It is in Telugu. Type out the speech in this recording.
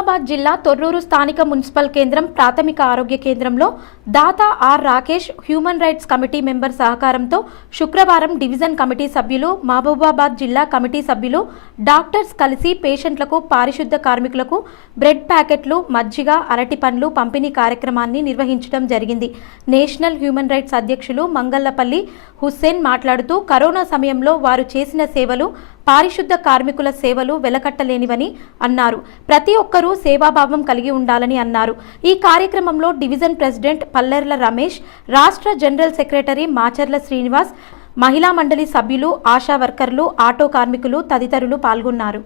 నిజామాబాద్ జిల్లా తొర్రూరు స్థానిక మున్సిపల్ కేంద్రం ప్రాథమిక ఆరోగ్య కేంద్రంలో దాతా R Rakesh human rights committee member సహకారంతో శుక్రవారం డివిజన్ కమిటీ సభ్యులు, మహబూబాబాద్ జిల్లా కమిటీ సభ్యులు, డాక్టర్స్ కలిసి పేషెంట్లకు, పారిశుద్ధ కార్మికులకు బ్రెడ్ ప్యాకెట్లు, మజ్జిగ, అరటి పండ్లు పంపిణీ కార్యక్రమాన్ని నిర్వహించడం జరిగింది. నేషనల్ హ్యూమన్ రైట్స్ అధ్యక్షులు మంగళ్లపల్లి హుస్సేన్ మాట్లాడుతూ కరోనా సమయంలో వారు చేసిన సేవలు, పారిశుద్ధ కార్మికుల సేవలు వెలకట్టలేనివని అన్నారు. ప్రతి ఒక్కరూ సేవాభావం కలిగి ఉండాలని అన్నారు. ఈ కార్యక్రమంలో డివిజన్ ప్రెసిడెంట్ పల్లెర్ల రమేష్, రాష్ట్ర జనరల్ సెక్రటరీ మాచర్ల శ్రీనివాస్, మహిళా మండలి సభ్యులు, ఆశా వర్కర్లు, ఆటో కార్మికులు తదితరులు పాల్గొన్నారు.